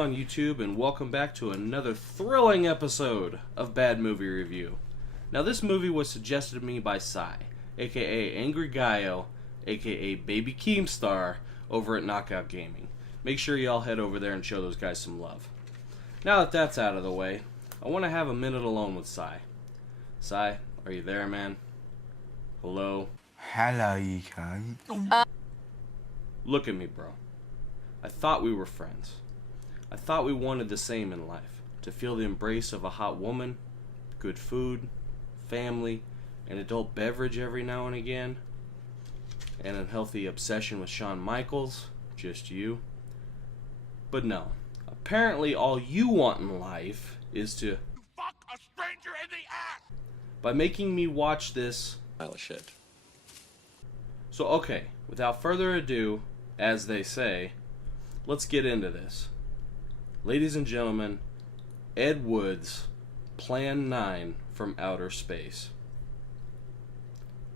on, YouTube, and welcome back to another thrilling episode of Bad Movie Review. Now, this movie was suggested to me by Sai, aka Angry Gaio, aka Baby Keemstar, over at Knockout Gaming. Make sure y'all head over there and show those guys some love. Now that that's out of the way, I want to have a minute alone with Sai. Sai, are you there, man? Hello? Hello, you cunt. Look at me, bro. I thought we were friends. I thought we wanted the same in life. To feel the embrace of a hot woman, good food, family, an adult beverage every now and again, an unhealthy obsession with Shawn Michaels, just you. But no. Apparently all you want in life is to fuck a stranger in the ass by making me watch this pile of shit. So okay, without further ado, as they say, let's get into this. Ladies and gentlemen, Ed Wood's Plan 9 from Outer Space.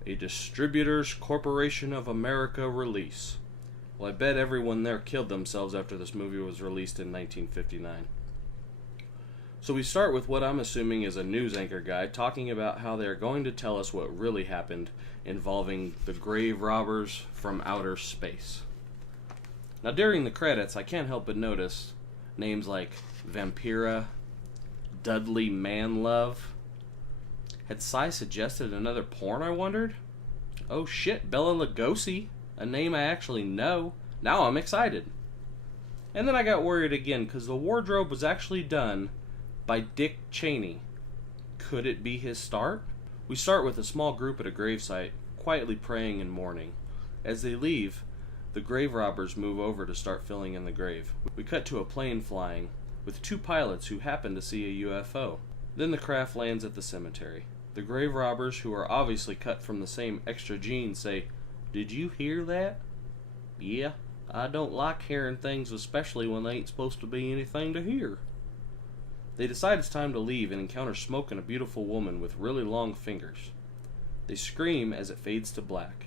A Distributors Corporation of America release. Well, I bet everyone there killed themselves after this movie was released in 1959. So we start with what I'm assuming is a news anchor guy talking about how they're going to tell us what really happened involving the grave robbers from outer space. Now, during the credits, I can't help but notice names like Vampira, Dudley Manlove. Had Sai suggested another porn, I wondered? Oh shit, Bela Lugosi, a name I actually know. Now I'm excited. And then I got worried again, because the wardrobe was actually done by Dick Cheney. Could it be his start? We start with a small group at a gravesite, quietly praying and mourning. As they leave, the grave robbers move over to start filling in the grave. We cut to a plane flying, with two pilots who happen to see a UFO. Then the craft lands at the cemetery. The grave robbers, who are obviously cut from the same extra genes, say, "Did you hear that?" "Yeah, I don't like hearing things, especially when they ain't supposed to be anything to hear." They decide it's time to leave and encounter Smoke and a beautiful woman with really long fingers. They scream as it fades to black.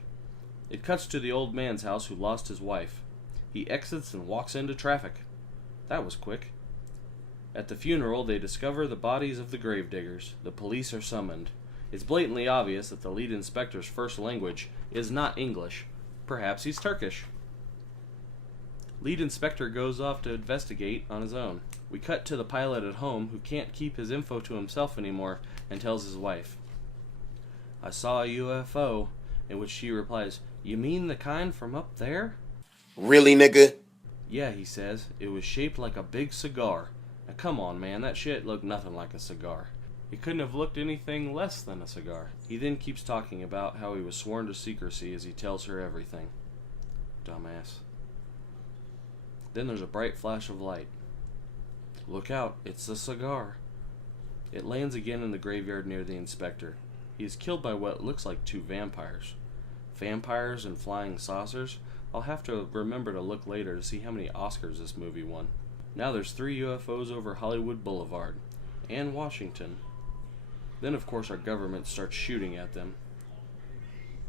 It cuts to the old man's house who lost his wife. He exits and walks into traffic. That was quick. At the funeral, they discover the bodies of the gravediggers. The police are summoned. It's blatantly obvious that the lead inspector's first language is not English. Perhaps he's Turkish. Lead inspector goes off to investigate on his own. We cut to the pilot at home who can't keep his info to himself anymore and tells his wife, "I saw a UFO," in which she replies, "You mean the kind from up there?" "Really, nigga?" "Yeah," he says. "It was shaped like a big cigar." Now come on, man, that shit looked nothing like a cigar. It couldn't have looked anything less than a cigar. He then keeps talking about how he was sworn to secrecy as he tells her everything. Dumbass. Then there's a bright flash of light. "Look out, it's a cigar." It lands again in the graveyard near the inspector. He is killed by what looks like two vampires. Vampires and flying saucers? I'll have to remember to look later to see how many Oscars this movie won. Now there's 3 UFOs over Hollywood Boulevard and Washington. Then of course our government starts shooting at them.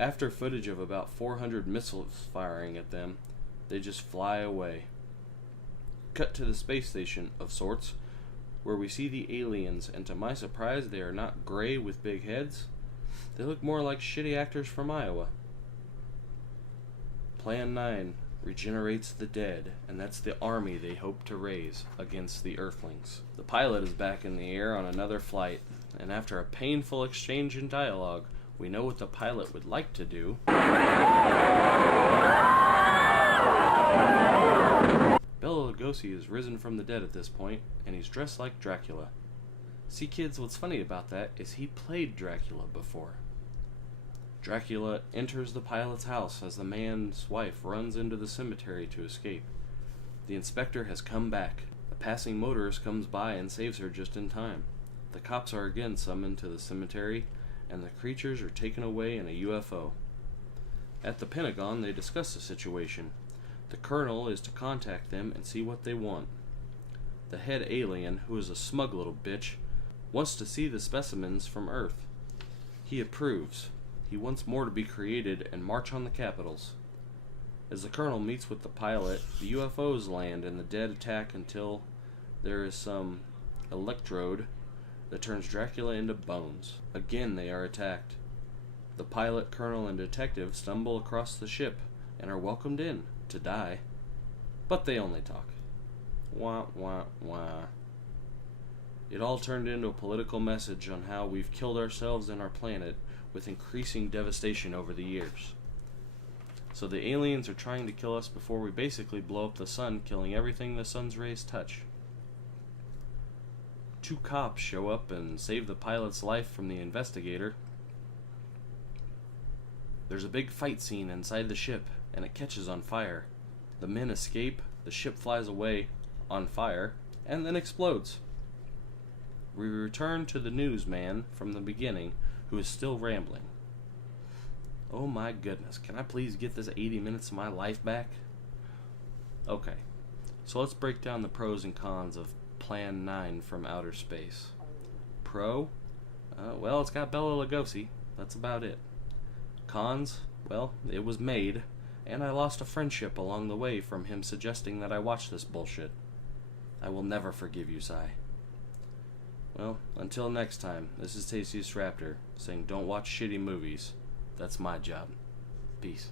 After footage of about 400 missiles firing at them, they just fly away. Cut to the space station, of sorts, where we see the aliens, and to my surprise they are not gray with big heads. They look more like shitty actors from Iowa. Plan 9 regenerates the dead, and that's the army they hope to raise against the Earthlings. The pilot is back in the air on another flight, and after a painful exchange in dialogue, we know what the pilot would like to do. Bela Lugosi is risen from the dead at this point, and he's dressed like Dracula. See, kids, what's funny about that is he played Dracula before. Dracula enters the pilot's house as the man's wife runs into the cemetery to escape. The inspector has come back. A passing motorist comes by and saves her just in time. The cops are again summoned to the cemetery, and the creatures are taken away in a UFO. At the Pentagon, they discuss the situation. The colonel is to contact them and see what they want. The head alien, who is a smug little bitch, wants to see the specimens from Earth. He approves. He wants more to be created and march on the capitals. As the colonel meets with the pilot, the UFOs land and the dead attack until there is some electrode that turns Dracula into bones. Again, they are attacked. The pilot, colonel, and detective stumble across the ship and are welcomed in to die. But they only talk. Wah, wah, wah. It all turned into a political message on how we've killed ourselves and our planet with increasing devastation over the years. So the aliens are trying to kill us before we basically blow up the sun, killing everything the sun's rays touch. 2 cops show up and save the pilot's life from the investigator. There's a big fight scene inside the ship, and it catches on fire. The men escape, the ship flies away on fire, and then explodes. We return to the newsman from the beginning, who is still rambling. Oh my goodness, can I please get this 80 minutes of my life back? Okay, so let's break down the pros and cons of Plan 9 from outer space. Pro? Well, it's got Bela Lugosi. That's about it. Cons? Well, it was made, and I lost a friendship along the way from him suggesting that I watch this bullshit. I will never forgive you, Sai. Well, until next time, this is Tastiest Raptor saying don't watch shitty movies. That's my job. Peace.